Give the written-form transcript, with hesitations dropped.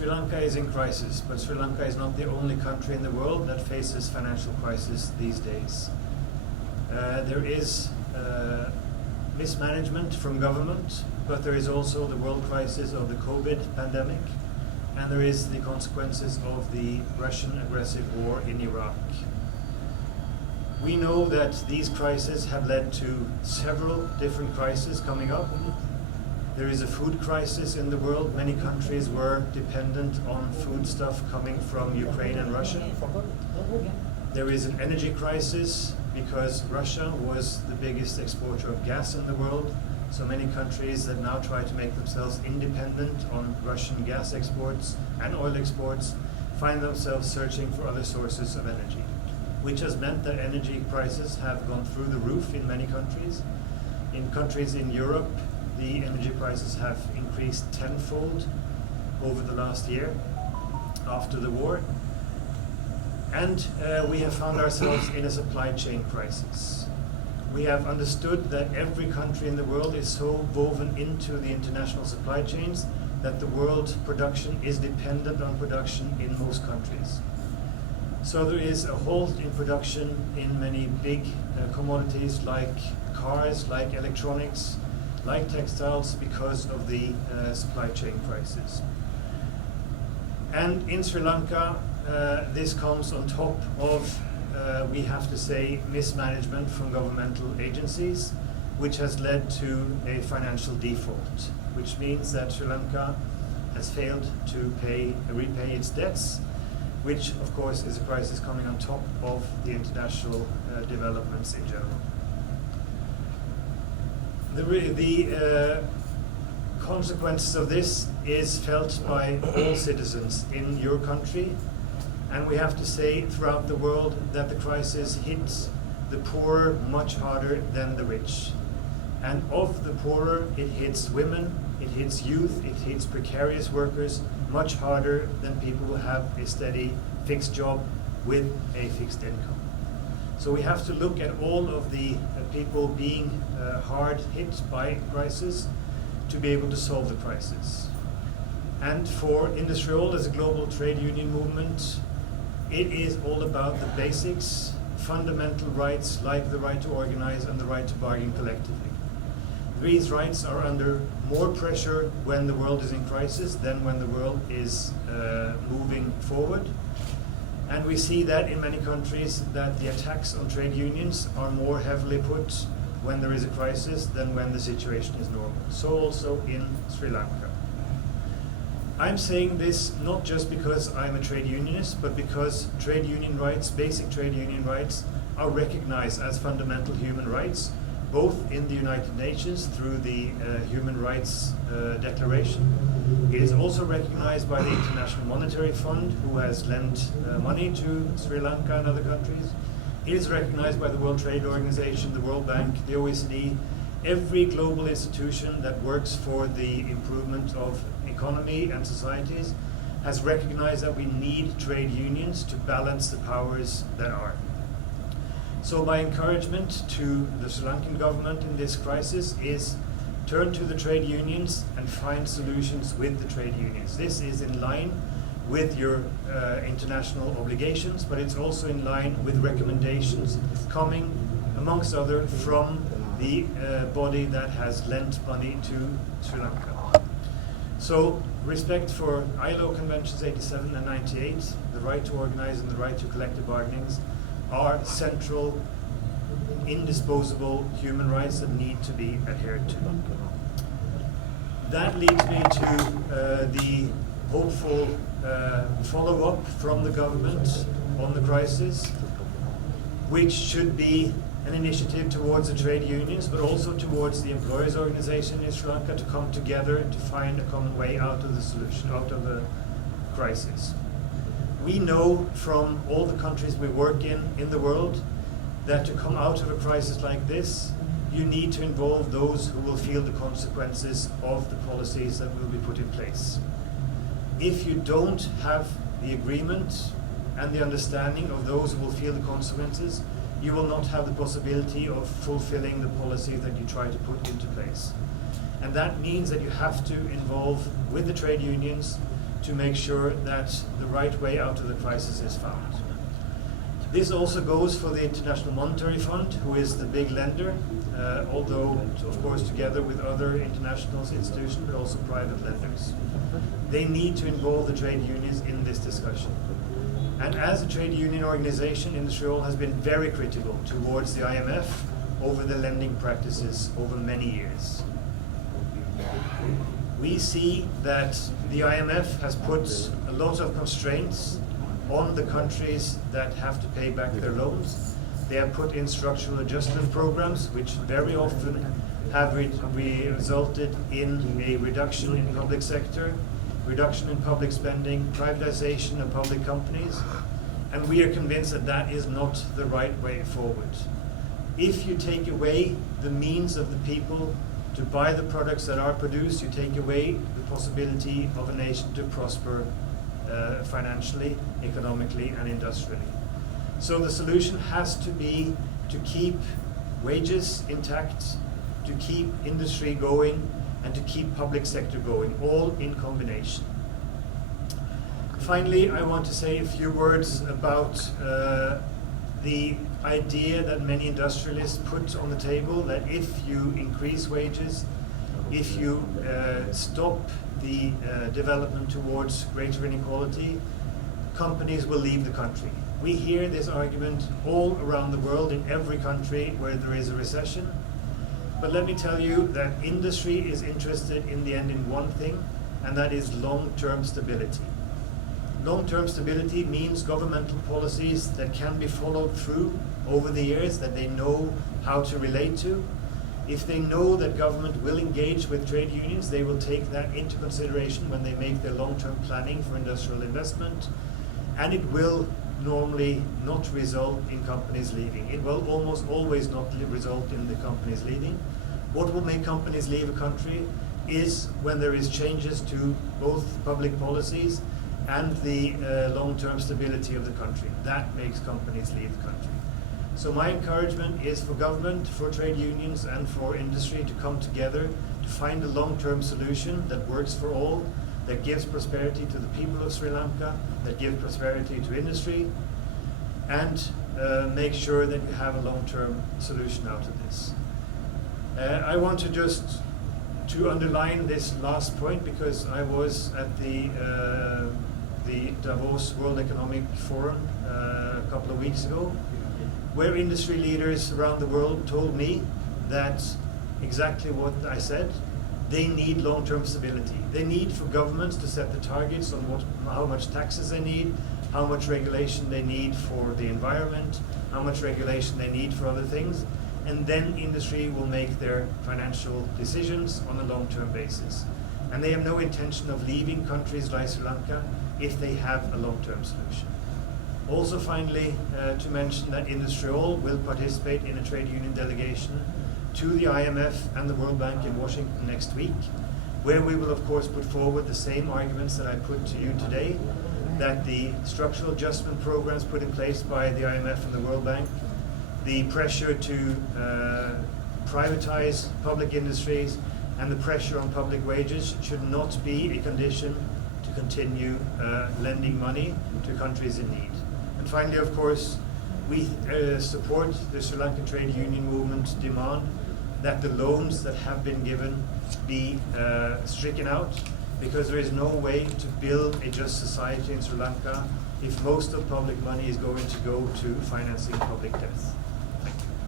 Sri Lanka is in crisis, but Sri Lanka is not the only country in the world that faces financial crisis these days. There is mismanagement from government, but there is also the world crisis of the COVID pandemic, and there is the consequences of the Russian aggressive war in Iraq. We know that these crises have led to several different crises coming up. There is a food crisis in the world. Many countries were dependent on foodstuff coming from Ukraine and Russia. There is an energy crisis because Russia was the biggest exporter of gas in the world. So many countries that now try to make themselves independent on Russian gas exports and oil exports find themselves searching for other sources of energy, which has meant that energy prices have gone through the roof in many countries. In countries in Europe, the energy prices have increased tenfold over the last year after the war. And we have found ourselves in a supply chain crisis. We have understood that every country in the world is so woven into the international supply chains that the world production is dependent on production in most countries. So there is a halt in production in many big commodities like cars, like electronics, like textiles, because of the supply chain crisis. And in Sri Lanka, this comes on top of, we have to say, mismanagement from governmental agencies, which has led to a financial default, which means that Sri Lanka has failed to repay its debts, which of course is a crisis coming on top of the international developments in general. The consequences of this is felt by all citizens in your country, and we have to say throughout the world that the crisis hits the poor much harder than the rich. And of the poorer, it hits women, it hits youth, it hits precarious workers much harder than people who have a steady fixed job with a fixed income. So we have to look at all of the people being hard hit by crisis to be able to solve the crisis. And for IndustriAll as a global trade union movement, it is all about the basics, fundamental rights like the right to organize and the right to bargain collectively. These rights are under more pressure when the world is in crisis than when the world is moving forward. And we see that in many countries that the attacks on trade unions are more heavily put when there is a crisis than when the situation is normal. So also in Sri Lanka. I'm saying this not just because I'm a trade unionist, but because trade union rights, basic trade union rights, are recognized as fundamental human rights, both in the United Nations through the Human Rights Declaration. It is also recognized by the International Monetary Fund, who has lent money to Sri Lanka and other countries. It is recognized by the World Trade Organization, the World Bank, the OECD. Every global institution that works for the improvement of economy and societies has recognized that we need trade unions to balance the powers that are. So my encouragement to the Sri Lankan government in this crisis is turn to the trade unions and find solutions with the trade unions. This is in line with your international obligations, but it's also in line with recommendations coming, amongst other, from the body that has lent money to Sri Lanka. So respect for ILO Conventions 87 and 98, the right to organize and the right to collective bargainings, are central, indisposable human rights that need to be adhered to. That leads me to the hopeful follow-up from the government on the crisis, which should be an initiative towards the trade unions, but also towards the employers' organization in Sri Lanka to come together to find a common way out of the solution, out of the crisis. We know from all the countries we work in the world that to come out of a crisis like this, you need to involve those who will feel the consequences of the policies that will be put in place. If you don't have the agreement and the understanding of those who will feel the consequences, you will not have the possibility of fulfilling the policies that you try to put into place. And that means that you have to involve with the trade unions to make sure that the right way out of the crisis is found. This also goes for the International Monetary Fund, who is the big lender, although, of course, together with other international institutions, but also private lenders. They need to involve the trade unions in this discussion. And as a trade union organization, IndustriALL has been very critical towards the IMF over the lending practices over many years. We see that the IMF has put a lot of constraints on the countries that have to pay back their loans. They have put in structural adjustment programs, which very often have resulted in a reduction in the public sector, reduction in public spending, privatization of public companies, and we are convinced that that is not the right way forward. If you take away the means of the people to buy the products that are produced, you take away the possibility of a nation to prosper financially, economically, and industrially. So the solution has to be to keep wages intact, to keep industry going, and to keep public sector going, all in combination. Finally, I want to say a few words about the idea that many industrialists put on the table, that if you increase wages, if you stop the development towards greater inequality, companies will leave the country. We hear this argument all around the world, in every country where there is a recession. But let me tell you that industry is interested in the end in one thing, and that is long-term stability. Long-term stability means governmental policies that can be followed through over the years, that they know how to relate to. If they know that government will engage with trade unions, they will take that into consideration when they make their long-term planning for industrial investment. And it will normally not result in companies leaving. It will almost always not result in the companies leaving. What will make companies leave a country is when there is changes to both public policies and the long-term stability of the country. That makes companies leave the country. So my encouragement is for government, for trade unions, and for industry to come together to find a long-term solution that works for all, that gives prosperity to the people of Sri Lanka, that gives prosperity to industry, and make sure that we have a long-term solution out of this. I want to just underline this last point, because I was at the Davos World Economic Forum a couple of weeks ago, where industry leaders around the world told me that exactly what I said. They need long-term stability. They need for governments to set the targets on how much taxes they need, how much regulation they need for the environment, how much regulation they need for other things, and then industry will make their financial decisions on a long-term basis. And they have no intention of leaving countries like Sri Lanka if they have a long-term solution. Also, finally, to mention that IndustriALL will participate in a trade union delegation to the IMF and the World Bank in Washington next week, where we will of course put forward the same arguments that I put to you today, that the structural adjustment programs put in place by the IMF and the World Bank, the pressure to privatize public industries, and the pressure on public wages should not be a condition to continue lending money to countries in need. And finally, of course, we support the Sri Lankan trade union movement's demand that the loans that have been given be stricken out, because there is no way to build a just society in Sri Lanka if most of public money is going to go to financing public debt.